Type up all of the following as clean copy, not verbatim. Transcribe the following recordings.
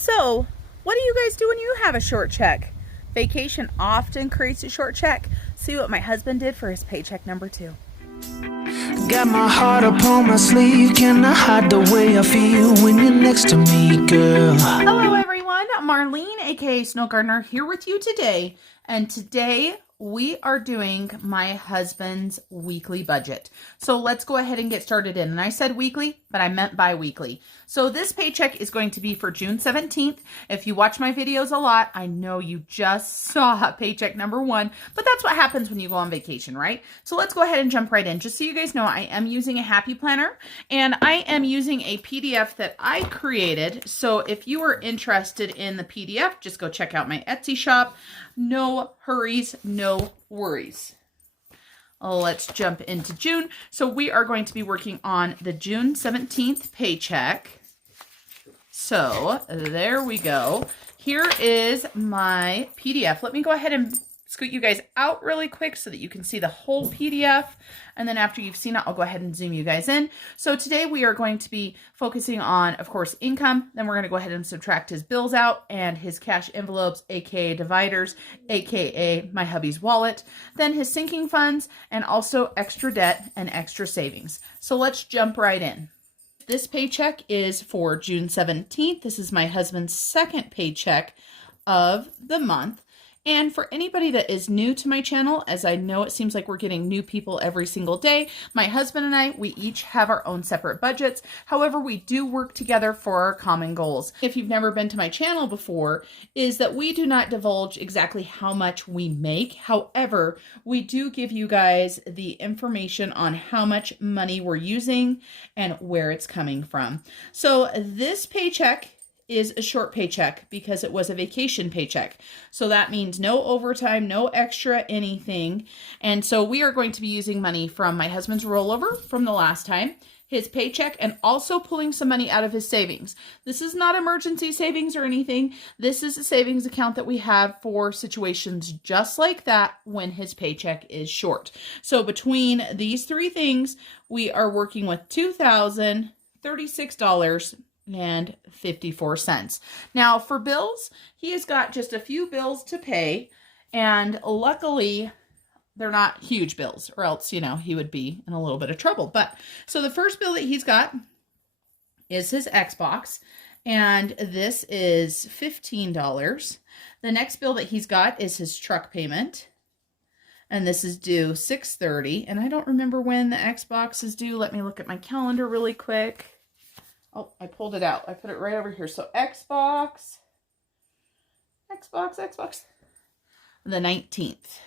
So, what do you guys do when you have a short check? Vacation often creates a short check. See what my husband did for his paycheck number 2. Got my heart upon my sleeve. Can I hide the way I feel when you're next to me, girl? Hello everyone, Marlene aka Snow Gardener here with you today. And today we are doing my husband's weekly budget. So let's go ahead and get started in. And I said weekly, but I meant bi-weekly. So this paycheck is going to be for June 17th. If you watch my videos a lot, I know you just saw paycheck number 1, but that's what happens when you go on vacation, right? So let's go ahead and jump right in. Just so you guys know, I am using a Happy Planner and I am using a PDF that I created. So if you are interested in the PDF, just go check out my Etsy shop. No hurries, no worries. Let's jump into June. So we are going to be working on the June 17th paycheck. So there we go. Here is my PDF. Let me go ahead and scoot you guys out really quick so that you can see the whole PDF. And then after you've seen it, I'll go ahead and zoom you guys in. So today we are going to be focusing on, of course, income. Then we're going to go ahead and subtract his bills out and his cash envelopes, aka dividers, aka my hubby's wallet. Then his sinking funds and also extra debt and extra savings. So let's jump right in. This paycheck is for June 17th. This is my husband's second paycheck of the month. And for anybody that is new to my channel, as I know it seems like we're getting new people every single day, my husband and I, we each have our own separate budgets. However, we do work together for our common goals. If you've never been to my channel before, is that we do not divulge exactly how much we make. However, we do give you guys the information on how much money we're using and where it's coming from. So this paycheck is a short paycheck because it was a vacation paycheck. So that means no overtime, no extra anything. And so we are going to be using money from my husband's rollover from the last time, his paycheck, and also pulling some money out of his savings. This is not emergency savings or anything. This is a savings account that we have for situations just like that when his paycheck is short. So between these three things, we are working with $2,036.54. Now for bills, he has got just a few bills to pay, and luckily they're not huge bills, or else, you know, he would be in a little bit of trouble. But so the first bill that he's got is his Xbox, and this is $15. The next bill that he's got is his truck payment, and this is due 6/30, and I don't remember when the Xbox is due. Let me look at my calendar really quick. Oh, I pulled it out. I put it right over here. So Xbox, the 19th.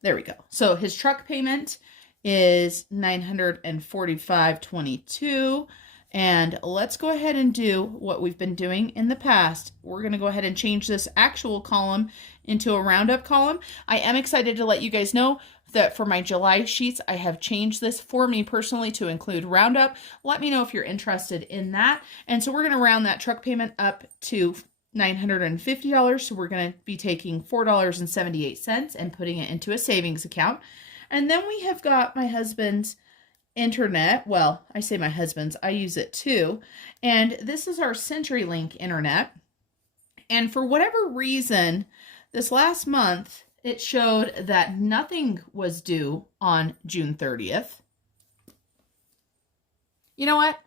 There we go. So his truck payment is $945.22. And let's go ahead and do what we've been doing in the past. We're going to go ahead and change this actual column into a roundup column. I am excited to let you guys know that for my July sheets, I have changed this for me personally to include roundup. Let me know if you're interested in that. And so we're going to round that truck payment up to $950. So we're going to be taking $4.78 and putting it into a savings account. And then we have got my husband's internet. Well, I say my husband's, I use it too. And this is our CenturyLink internet. And for whatever reason, this last month, it showed that nothing was due on June 30th. You know what?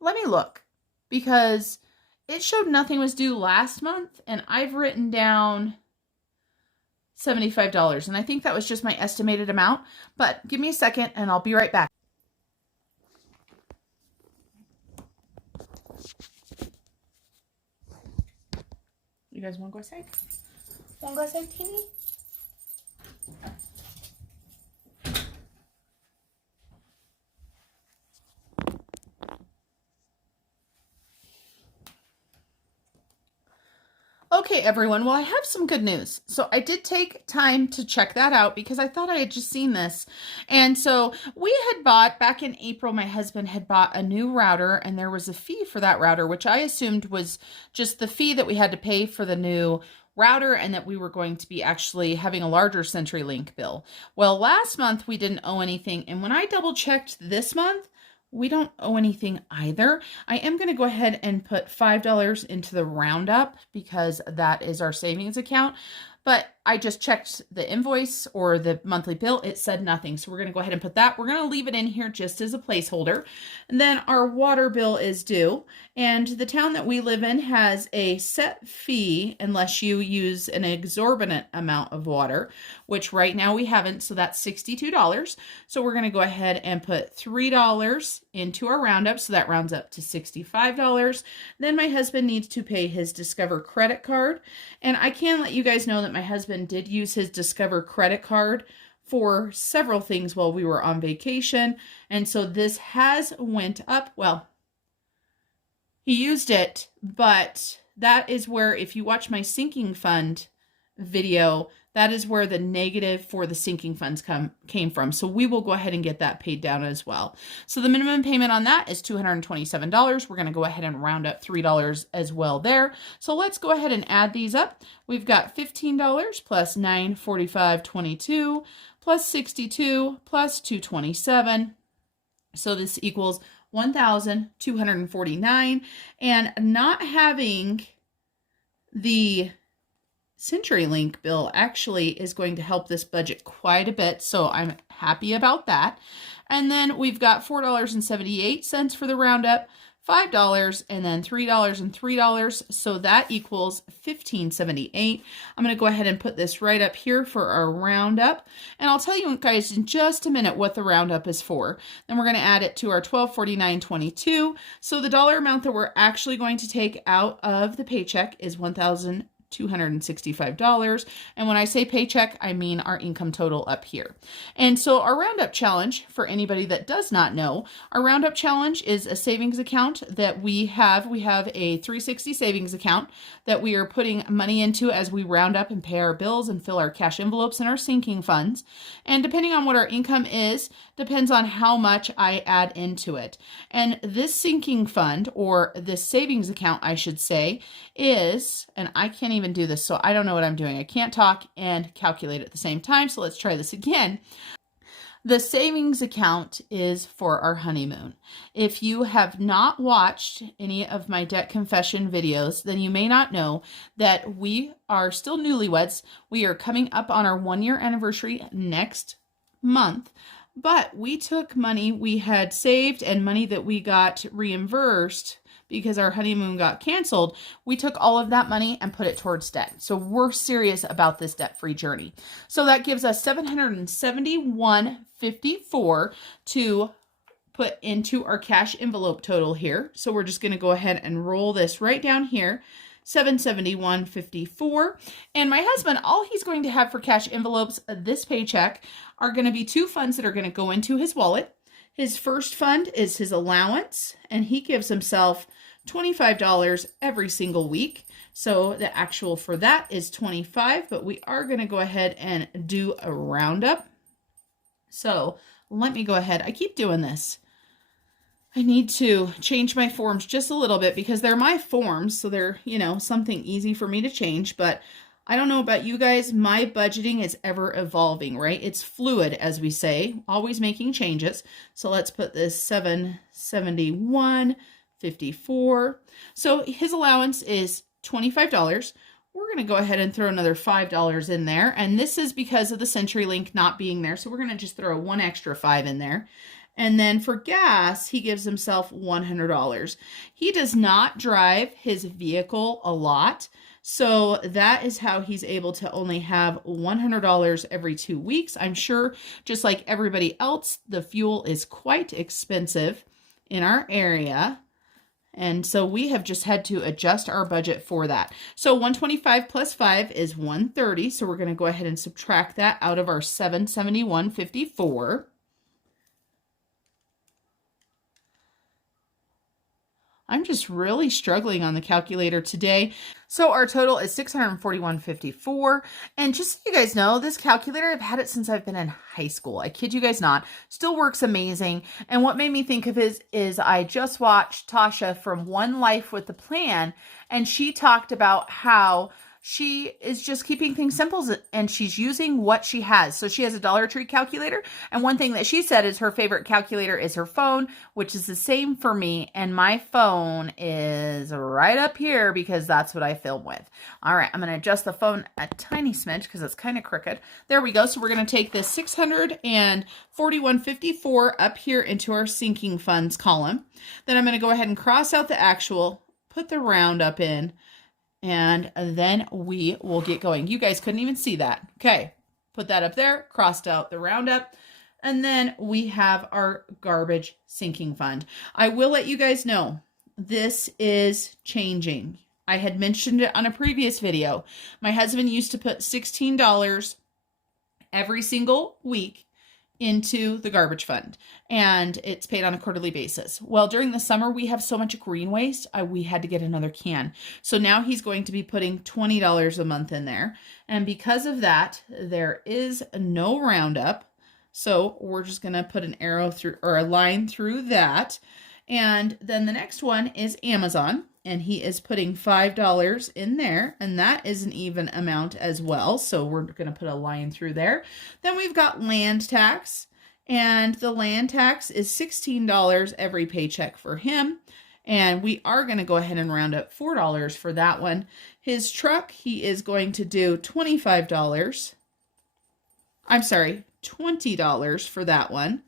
Let me look, because it showed nothing was due last month, and I've written down $75. And I think that was just my estimated amount. But give me a second and I'll be right back. You guys want to go outside? Want to go outside, Timmy? Okay, everyone. Well, I have some good news. So I did take time to check that out because I thought I had just seen this. And so we had bought, back in April, my husband had bought a new router, and there was a fee for that router, which I assumed was just the fee that we had to pay for the new router, and that we were going to be actually having a larger CenturyLink bill. Well, last month we didn't owe anything, and when I double checked this month, We don't owe anything either. I am going to go ahead and put $5 into the roundup because that is our savings account. But I just checked the invoice or the monthly bill. It said nothing. So we're going to go ahead and put that. We're going to leave it in here just as a placeholder. And then our water bill is due. And the town that we live in has a set fee unless you use an exorbitant amount of water, which right now we haven't. So that's $62. So we're going to go ahead and put $3 into our roundup. So that rounds up to $65. Then my husband needs to pay his Discover credit card. And I can let you guys know that my husband did use his Discover credit card for several things while we were on vacation. And so this has went up. Well, he used it, but that is where, if you watch my sinking fund video, that is where the negative for the sinking funds came from. So we will go ahead and get that paid down as well. So the minimum payment on that is $227. We're going to go ahead and round up $3 as well there. So let's go ahead and add these up. We've got $15 plus $945.22 plus $62 plus $227. So this equals $1,249. And not having the CenturyLink bill actually is going to help this budget quite a bit, so I'm happy about that. And then we've got $4.78 for the roundup, $5, and then $3 and $3, so that equals $15.78. I'm going to go ahead and put this right up here for our roundup, and I'll tell you guys in just a minute what the roundup is for. Then we're going to add it to our $1249.22. So the dollar amount that we're actually going to take out of the paycheck is $1,265. And when I say paycheck, I mean our income total up here. And so our roundup challenge, for anybody that does not know, our roundup challenge is a savings account that we have. We have a 360 savings account that we are putting money into as we round up and pay our bills and fill our cash envelopes and our sinking funds. And depending on what our income is, depends on how much I add into it. And this sinking fund, or this savings account, I should say, is, and I can't even do this, so I don't know what I'm doing. I can't talk and calculate at the same time, so let's try this again. The savings account is for our honeymoon. If you have not watched any of my debt confession videos, then you may not know that we are still newlyweds. We are coming up on our 1-year anniversary next month, but we took money we had saved and money that we got reimbursed because our honeymoon got canceled. We took all of that money and put it towards debt. So we're serious about this debt-free journey. So that gives us $771.54 to put into our cash envelope total here. So we're just going to go ahead and roll this right down here. $771.54. And my husband, all he's going to have for cash envelopes this paycheck are going to be 2 funds that are going to go into his wallet. His first fund is his allowance, and he gives himself $25 every single week. So the actual for that is $25, but we are going to go ahead and do a roundup. So let me go ahead. I keep doing this. I need to change my forms just a little bit because they're my forms, so they're, something easy for me to change, but I don't know about you guys, my budgeting is ever evolving, right? It's fluid, as we say, always making changes. So let's put this $771.54. So his allowance is $25. We're going to go ahead and throw another $5 in there. And this is because of the CenturyLink not being there. So we're going to just throw one extra $5 in there. And then for gas, he gives himself $100. He does not drive his vehicle a lot. So that is how he's able to only have $100 every 2 weeks. I'm sure, just like everybody else, the fuel is quite expensive in our area. And so we have just had to adjust our budget for that. So 125 plus 5 is 130. So we're going to go ahead and subtract that out of our 771.54. I'm just really struggling on the calculator today. So our total is $641.54. And just so you guys know, this calculator, I've had it since I've been in high school. I kid you guys not. Still works amazing. And what made me think of is I just watched Tasha from One Life with the Plan, and she talked about how she is just keeping things simple and she's using what she has. So she has a Dollar Tree calculator. And one thing that she said is her favorite calculator is her phone, which is the same for me. And my phone is right up here because that's what I film with. All right, I'm going to adjust the phone a tiny smidge because it's kind of crooked. There we go. So we're going to take this $641.54 up here into our sinking funds column. Then I'm going to go ahead and cross out the actual, put the roundup in, and then we will get going. You guys couldn't even see that. Okay, put that up there, crossed out the roundup, and then we have our garbage sinking fund. I will let you guys know this is changing. I had mentioned it on a previous video. My husband used to put $16 every single week into the garbage fund, and it's paid on a quarterly basis. Well, during the summer, we have so much green waste, we had to get another can. So now he's going to be putting $20 a month in there. And because of that, there is no roundup. So we're just going to put an arrow through or a line through that. And then the next one is Amazon, and he is putting $5 in there, and that is an even amount as well. So we're going to put a line through there. Then we've got land tax, and the land tax is $16 every paycheck for him. And we are going to go ahead and round up $4 for that one. His truck, he is going to do $25. I'm sorry, $20 for that one.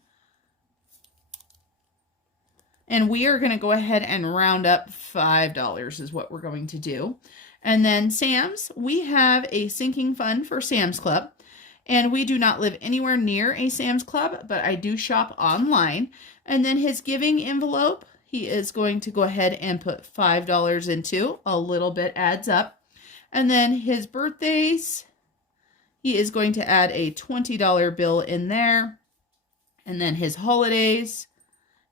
And we are going to go ahead and round up $5 is what we're going to do. And then Sam's, we have a sinking fund for Sam's Club. And we do not live anywhere near a Sam's Club, but I do shop online. And then his giving envelope, he is going to go ahead and put $5 into. A little bit adds up. And then his birthdays, he is going to add a $20 bill in there. And then his holidays,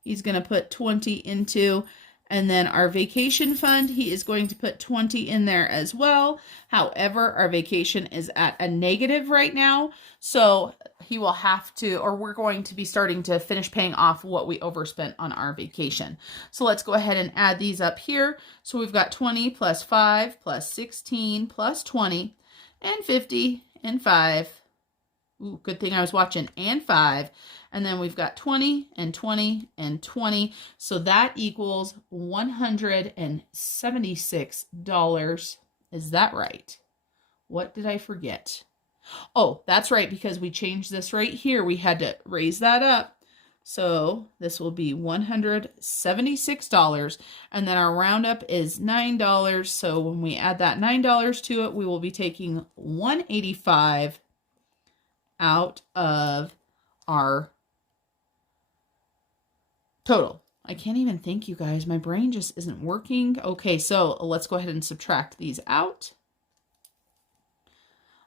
he's going to put 20 into, and then our vacation fund, he is going to put 20 in there as well. However, our vacation is at a negative right now, so he will have to, or we're going to be starting to finish paying off what we overspent on our vacation. So let's go ahead and add these up here. So we've got 20 plus 5 plus 16 plus 20 and 50 and 5. Ooh, good thing I was watching, and 5. And then we've got 20 and 20 and 20. So that equals $176. Is that right? What did I forget? Oh, that's right, because we changed this right here. We had to raise that up. So this will be $176. And then our roundup is $9. So when we add that $9 to it, we will be taking $185 out of our total. I can't even think, you guys. My brain just isn't working. Okay, so let's go ahead and subtract these out.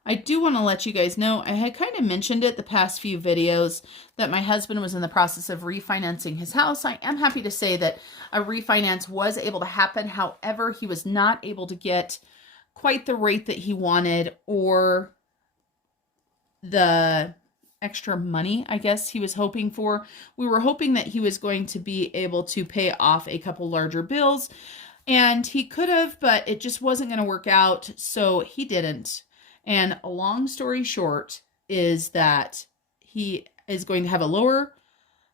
I do want to let you guys know, I had kind of mentioned it the past few videos that my husband was in the process of refinancing his house. I am happy to say that a refinance was able to happen. However, he was not able to get quite the rate that he wanted, or the extra money, I guess, he was hoping for. We were hoping that he was going to be able to pay off a couple larger bills, and he could have, but it just wasn't going to work out, so he didn't. And a long story short is that he is going to have a lower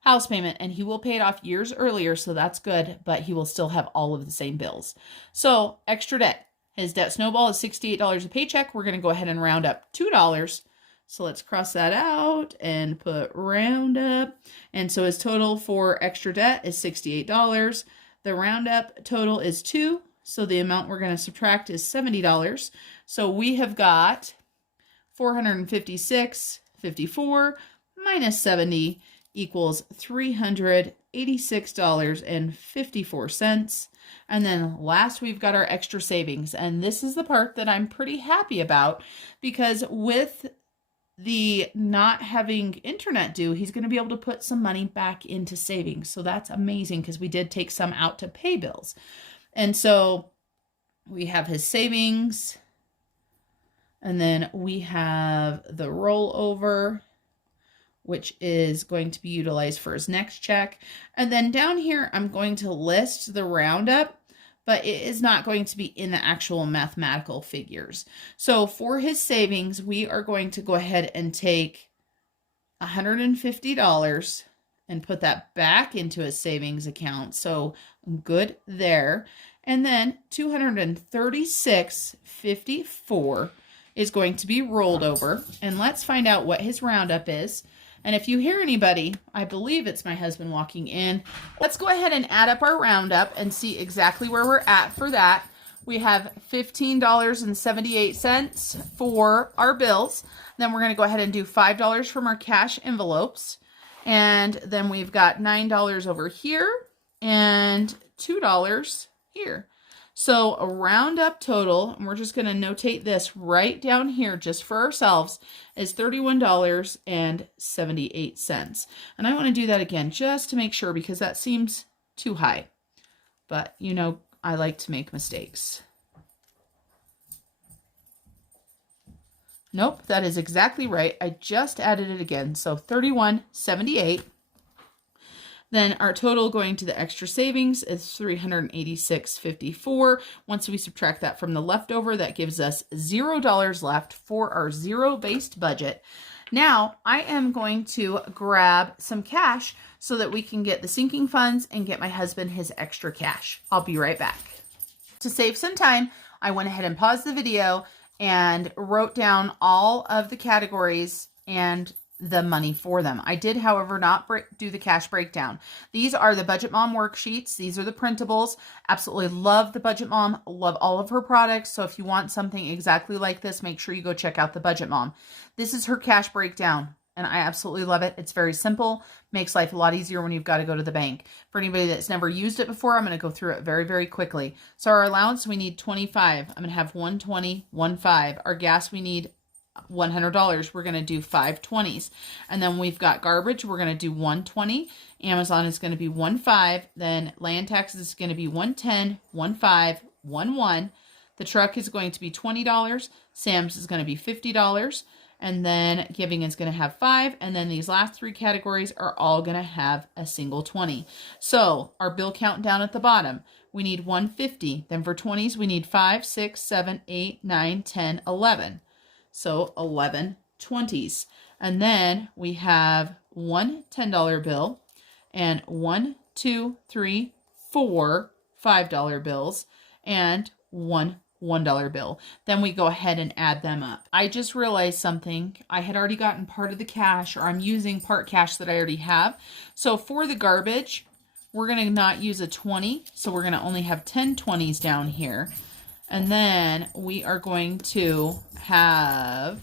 house payment, and he will pay it off years earlier, so that's good, but he will still have all of the same bills. So extra debt. His debt snowball is $68 a paycheck. We're going to go ahead and round up $2. So let's cross that out and put roundup. And so his total for extra debt is $68. The roundup total is 2. So the amount we're going to subtract is $70. So we have got $456.54 minus 70 equals $386.54. And then last, we've got our extra savings. And this is the part that I'm pretty happy about, because with the not having internet due, he's going to be able to put some money back into savings. So that's amazing, because we did take some out to pay bills. And so we have his savings, and then we have the rollover, which is going to be utilized for his next check. And then down here, I'm going to list the roundup, but it is not going to be in the actual mathematical figures. So for his savings, we are going to go ahead and take $150 and put that back into his savings account. So good there. And then $236.54 is going to be rolled over. And let's find out what his roundup is. And if you hear anybody, I believe it's my husband walking in. Let's go ahead and add up our roundup and see exactly where we're at for that. We have $15.78 for our bills. Then we're going to go ahead and do $5 from our cash envelopes. And then we've got $9 over here and $2 here. So a roundup total, and we're just going to notate this right down here just for ourselves, is $31.78. And I want to do that again just to make sure, because that seems too high. But, you know, I like to make mistakes. Nope, that is exactly right. I just added it again. So $31.78. Then our total going to the extra savings is $386.54. Once we subtract that from the leftover, that gives us $0 left for our zero-based budget. Now, I am going to grab some cash so that we can get the sinking funds and get my husband his extra cash. I'll be right back. To save some time, I went ahead and paused the video and wrote down all of the categories and the money for them. I did, however, not do the cash breakdown. These are the Budget Mom worksheets. These are the printables. Absolutely love the Budget Mom. Love all of her products. So if you want something exactly like this, make sure you go check out the Budget Mom. This is her cash breakdown, and I absolutely love it. It's very simple. Makes life a lot easier when you've got to go to the bank. For anybody that's never used it before, I'm going to go through it very, very quickly. So our allowance, we need $25. I'm going to have $120, $15. Our gas, we need $100. We're going to do 5 20s. And then we've got garbage. We're going to do $120. Amazon is going to be $15. Then land taxes is going to be $110, $15, $11. The truck is going to be $20. Sam's is going to be $50. And then giving is going to have 5. And then these last 3 categories are all going to have a single 20. So our bill count down at the bottom, we need $150. Then for 20s, we need 5, 6, 7, 8, 9, 10, 11. So 11 20s. And then we have one $10 bill and 1, 2, 3, 4 $5 bills and one $1 bill. Then we go ahead and add them up. I just realized something. I had already gotten part of the cash, or I'm using part cash that I already have. So for the garbage, we're going to not use a 20. So we're going to only have 10 20s down here. And then we are going to have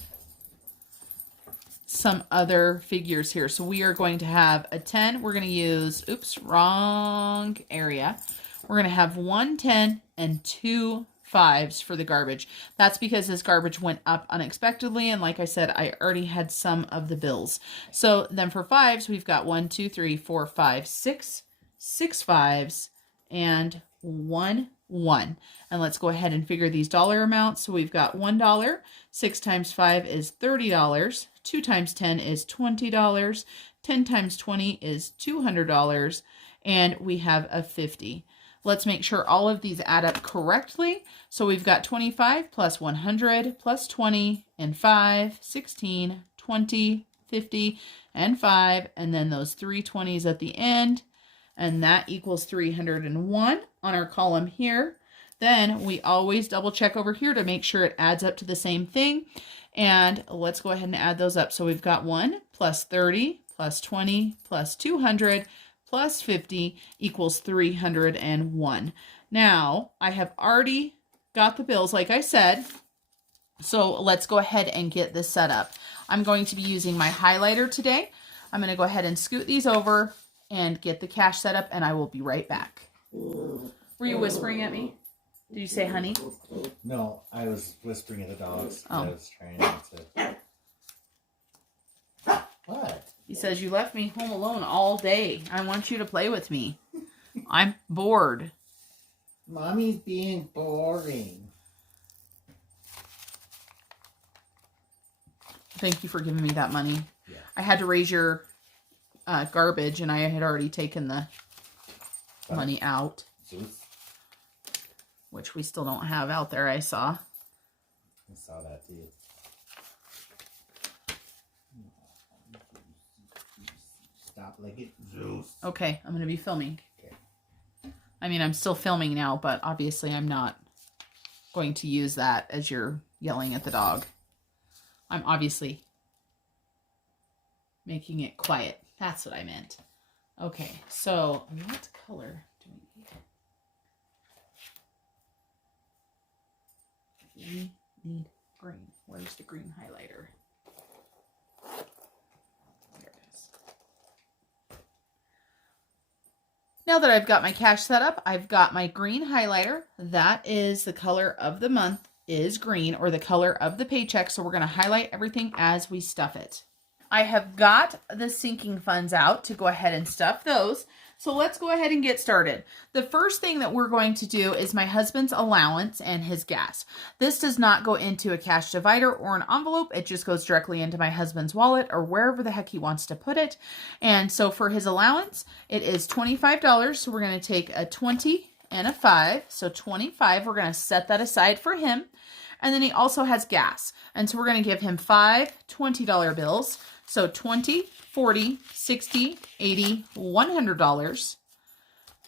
some other figures here. So we are going to have a 10. We're going to use, oops, wrong area. We're going to have 1 10 and 2 5s for the garbage. That's because this garbage went up unexpectedly. And like I said, I already had some of the bills. So then for 5s, we've got 1, 2, 3, 4, 5, 6 5s and 1 1. And let's go ahead and figure these dollar amounts. So we've got $1. 6 times 5 is $30. 2 times 10 is $20. 10 times 20 is $200. And we have a 50. Let's make sure all of these add up correctly. So we've got 25 plus 100 plus 20 and 5, 16, 20, 50, and 5. And then those 3 20s at the end. And that equals 301 on our column here. Then we always double check over here to make sure it adds up to the same thing. And let's go ahead and add those up. So we've got 1 plus 30 plus 20 plus 200 plus 50 equals 301. Now, I have already got the bills, like I said. So let's go ahead and get this set up. I'm going to be using my highlighter today. I'm going to go ahead and scoot these over and get the cash set up, and I will be right back. Were you whispering at me? Did you say honey? No, I was whispering at the dogs. Oh. I was trying to... What? He says, you left me home alone all day. I want you to play with me. I'm bored. Mommy's being boring. Thank you for giving me that money. Yeah. I had to raise your garbage, and I had already taken the money out. Zeus. which we still don't have out there, I saw. I saw that too. Stop like it. Zeus. Okay, I'm going to be filming. Okay. I mean, I'm still filming now, but obviously I'm not going to use that as you're yelling at the dog. I'm obviously making it quiet. That's what I meant. Okay, so what color do we need? We need green. Where's the green highlighter? There it is. Now that I've got my cash set up, I've got my green highlighter. That is the color of the month is green, or the color of the paycheck. So we're going to highlight everything as we stuff it. I have got the sinking funds out to go ahead and stuff those. So let's go ahead and get started. The first thing that we're going to do is my husband's allowance and his gas. This does not go into a cash divider or an envelope. It just goes directly into my husband's wallet or wherever the heck he wants to put it. And so for his allowance, it is $25. So we're going to take a 20 and a 5. So 25, we're going to set that aside for him. And then he also has gas. And so we're going to give him 5 $20 bills. So 20, 40, 60, 80, $100.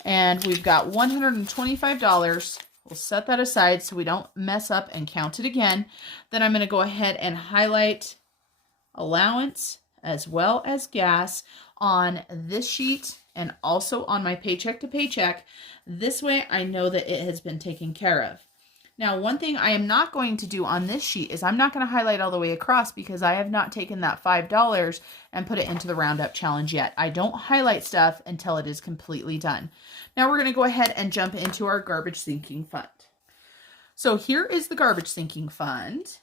And we've got $125. We'll set that aside so we don't mess up and count it again. Then I'm going to go ahead and highlight allowance as well as gas on this sheet and also on my paycheck to paycheck. This way I know that it has been taken care of. Now, one thing I am not going to do on this sheet is I'm not going to highlight all the way across because I have not taken that $5 and put it into the Roundup Challenge yet. I don't highlight stuff until it is completely done. Now we're going to go ahead and jump into our garbage sinking fund. So here is the garbage sinking fund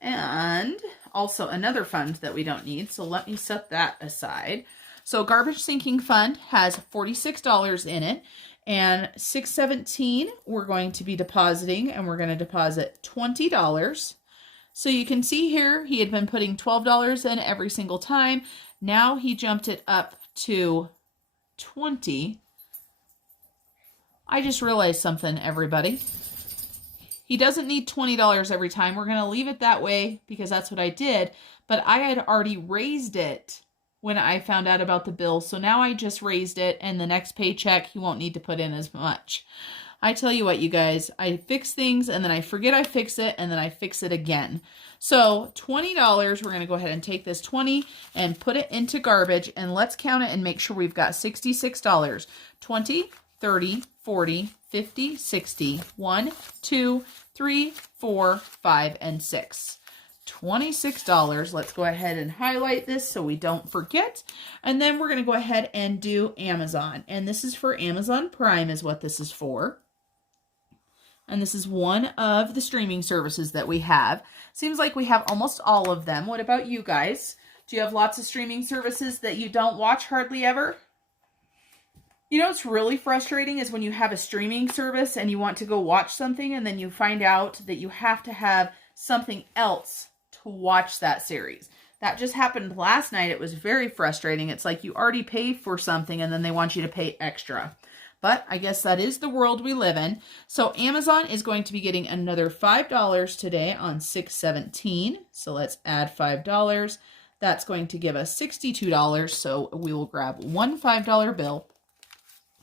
and also another fund that we don't need. So let me set that aside. So garbage sinking fund has $46 in it. And $617 we're going to be depositing, and we're going to deposit $20. So you can see here he had been putting $12 in every single time. Now he jumped it up to $20. I just realized something, everybody. He doesn't need $20 every time. We're going to leave it that way because that's what I did. But I had already raised it when I found out about the bill. So now I just raised it, and the next paycheck, he won't need to put in as much. I tell you what, you guys, I fix things and then I forget I fix it and then I fix it again. So $20, we're going to go ahead and take this 20 and put it into garbage, and let's count it and make sure we've got $66. 20, 30, 40, 50, 60, 1, 2, 3, 4, 5, and 6. $26. Let's go ahead and highlight this so we don't forget. And then we're going to go ahead and do Amazon. And this is for Amazon Prime is what this is for. And this is one of the streaming services that we have. Seems like we have almost all of them. What about you guys? Do you have lots of streaming services that you don't watch hardly ever? You know what's really frustrating is when you have a streaming service and you want to go watch something and then you find out that you have to have something else to watch that series. That just happened last night. It was very frustrating. It's like you already paid for something and then they want you to pay extra. But I guess that is the world we live in. So Amazon is going to be getting another $5 today on 6/17. So let's add $5. That's going to give us $62. So we will grab one $5 bill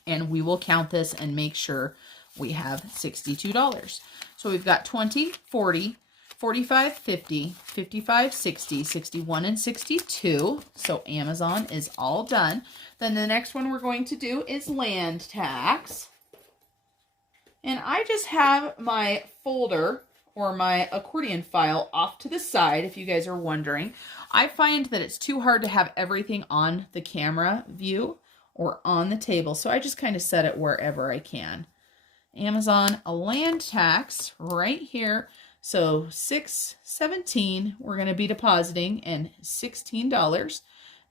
and we will count this and make sure we have $62. So we've got 20, 40, 45, 50, 55, 60, 61, and 62. So Amazon is all done. Then the next one we're going to do is land tax. And I just have my folder or my accordion file off to the side, if you guys are wondering. I find that it's too hard to have everything on the camera view or on the table. So I just kind of set it wherever I can. Amazon, a land tax right here. So $617, we're going to be depositing in $16,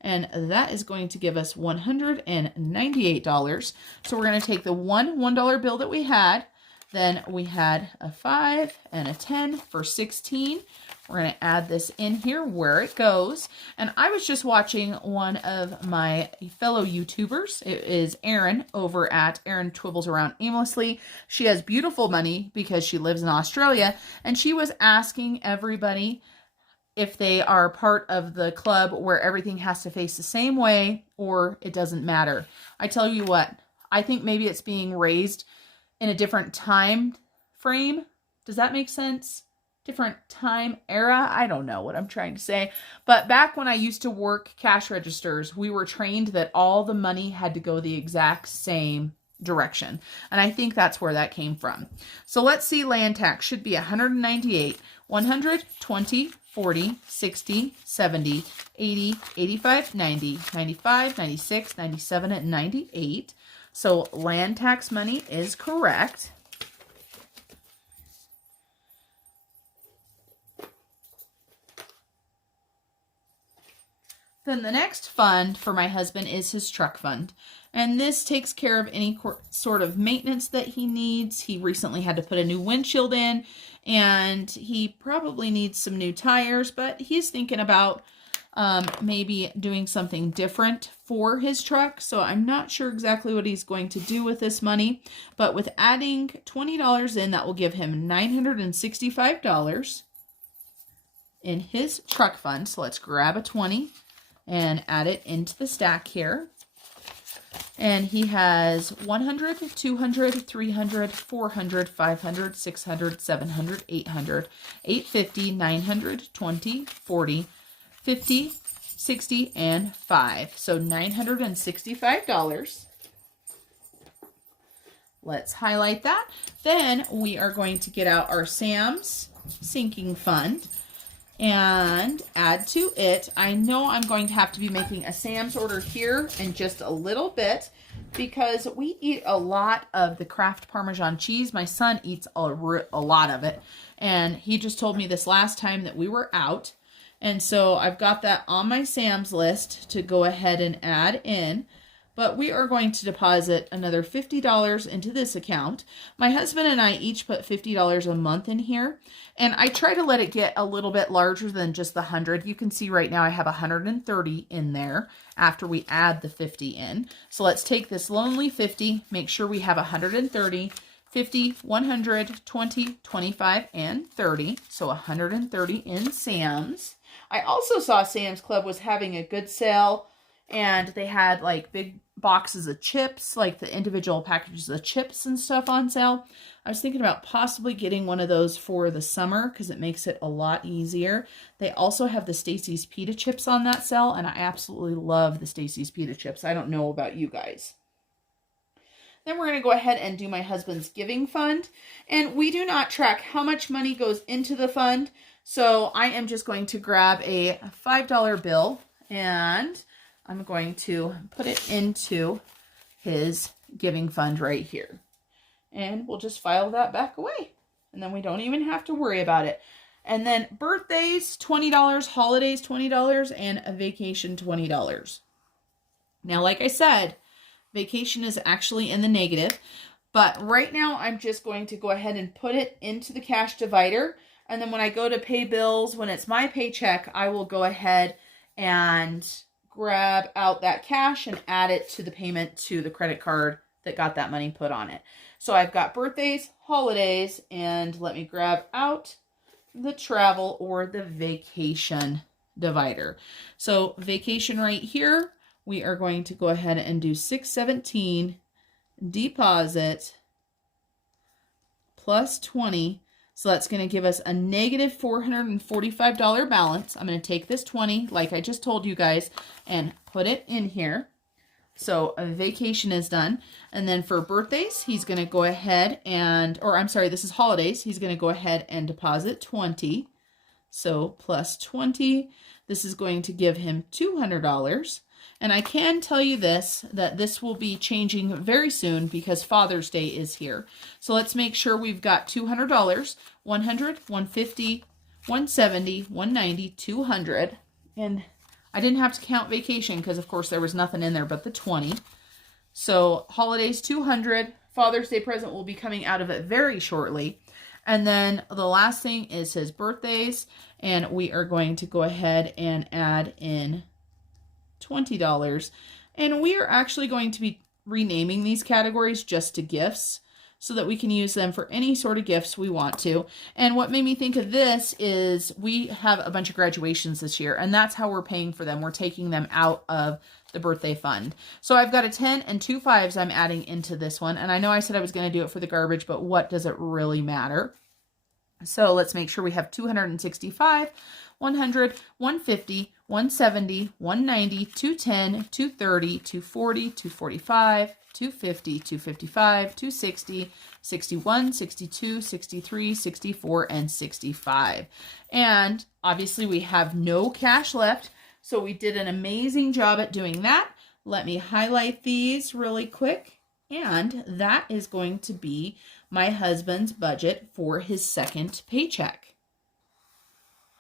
and that is going to give us $198. So we're going to take the $1 bill that we had, Then we had a 5 and a 10 for 16. We're going to add this in here where it goes. And I was just watching one of my fellow YouTubers. It is Erin over at Erin Twibbles Around Aimlessly. She has beautiful money because she lives in Australia. And she was asking everybody if they are part of the club where everything has to face the same way or it doesn't matter. I tell you what, I think maybe it's being raised in a different time frame. Does that make sense? Different time era? I don't know what I'm trying to say. But back when I used to work cash registers, we were trained that all the money had to go the exact same direction. And I think that's where that came from. So let's see, land tax should be 198, 100, 20, 40, 60, 70, 80, 85, 90, 95, 96, 97, and 98. So land tax money is correct. Then the next fund for my husband is his truck fund. And this takes care of any sort of maintenance that he needs. He recently had to put a new windshield in, and he probably needs some new tires, but he's thinking about maybe doing something different for his truck. So I'm not sure exactly what he's going to do with this money, but with adding $20 in, that will give him $965 in his truck fund. So let's grab a 20 and add it into the stack here. And he has 100, 200, 300, 400, 500, 600, 700, 800, 850, 900, 20, 40, 50, 60, and 5. So $965. Let's highlight that. Then we are going to get out our Sam's sinking fund and add to it. I know I'm going to have to be making a Sam's order here in just a little bit because we eat a lot of the Kraft Parmesan cheese. My son eats a lot of it, and he just told me this last time that we were out. And so I've got that on my Sam's list to go ahead and add in. But we are going to deposit another $50 into this account. My husband and I each put $50 a month in here. And I try to let it get a little bit larger than just the 100. You can see right now I have 130 in there after we add the 50 in. So let's take this lonely 50, make sure we have 130, 50, 100, 20, 25, and 30. So 130 in Sam's. I also saw Sam's Club was having a good sale, and they had like big boxes of chips, like the individual packages of chips and stuff on sale. I was thinking about possibly getting one of those for the summer because it makes it a lot easier. They also have the Stacy's pita chips on that sale, and I absolutely love the Stacy's pita chips. I don't know about you guys. Then we're going to go ahead and do my husband's giving fund. And we do not track how much money goes into the fund. So I am just going to grab a $5 bill and I'm going to put it into his giving fund right here. And we'll just file that back away. And then we don't even have to worry about it. And then birthdays, $20, holidays, $20, and a vacation, $20. Now, like I said, vacation is actually in the negative. But right now, I'm just going to go ahead and put it into the cash divider. And then when I go to pay bills, when it's my paycheck, I will go ahead and grab out that cash and add it to the payment to the credit card that got that money put on it. So I've got birthdays, holidays, and let me grab out the travel or the vacation divider. So vacation right here, we are going to go ahead and do 617 deposit plus 20. So that's going to give us a negative $445 balance. I'm going to take this 20, like I just told you guys, and put it in here. So a vacation is done. And then for birthdays, he's going to go ahead and, or I'm sorry, this is holidays. He's going to go ahead and deposit 20. So plus 20. This is going to give him $200. And I can tell you this, that this will be changing very soon because Father's Day is here. So let's make sure we've got $200, 100, 150, 170, 190, 200. And I didn't have to count vacation because, of course, there was nothing in there but the 20. So holidays, 200, Father's Day present will be coming out of it very shortly. And then the last thing is his birthdays. And we are going to go ahead and add in $20. And we are actually going to be renaming these categories just to gifts so that we can use them for any sort of gifts we want to. And what made me think of this is we have a bunch of graduations this year, and that's how we're paying for them. We're taking them out of the birthday fund. So I've got a 10 and 2 5s I'm adding into this one. And I know I said I was going to do it for the garbage, but what does it really matter? So let's make sure we have 265, 100, 150, 170, 190, 210, 230, 240, 245, 250, 255, 260, 61, 62, 63, 64, and 65. And obviously we have no cash left, so we did an amazing job at doing that. Let me highlight these really quick. And that is going to be my husband's budget for his second paycheck.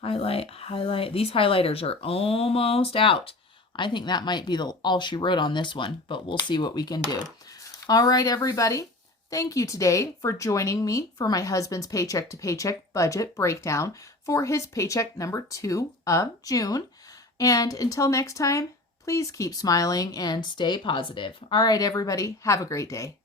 Highlight, highlight. These highlighters are almost out. I think that might be all she wrote on this one, but we'll see what we can do. All right, everybody. Thank you today for joining me for my husband's paycheck to paycheck budget breakdown for his paycheck number 2 of June. And until next time, please keep smiling and stay positive. All right, everybody. Have a great day.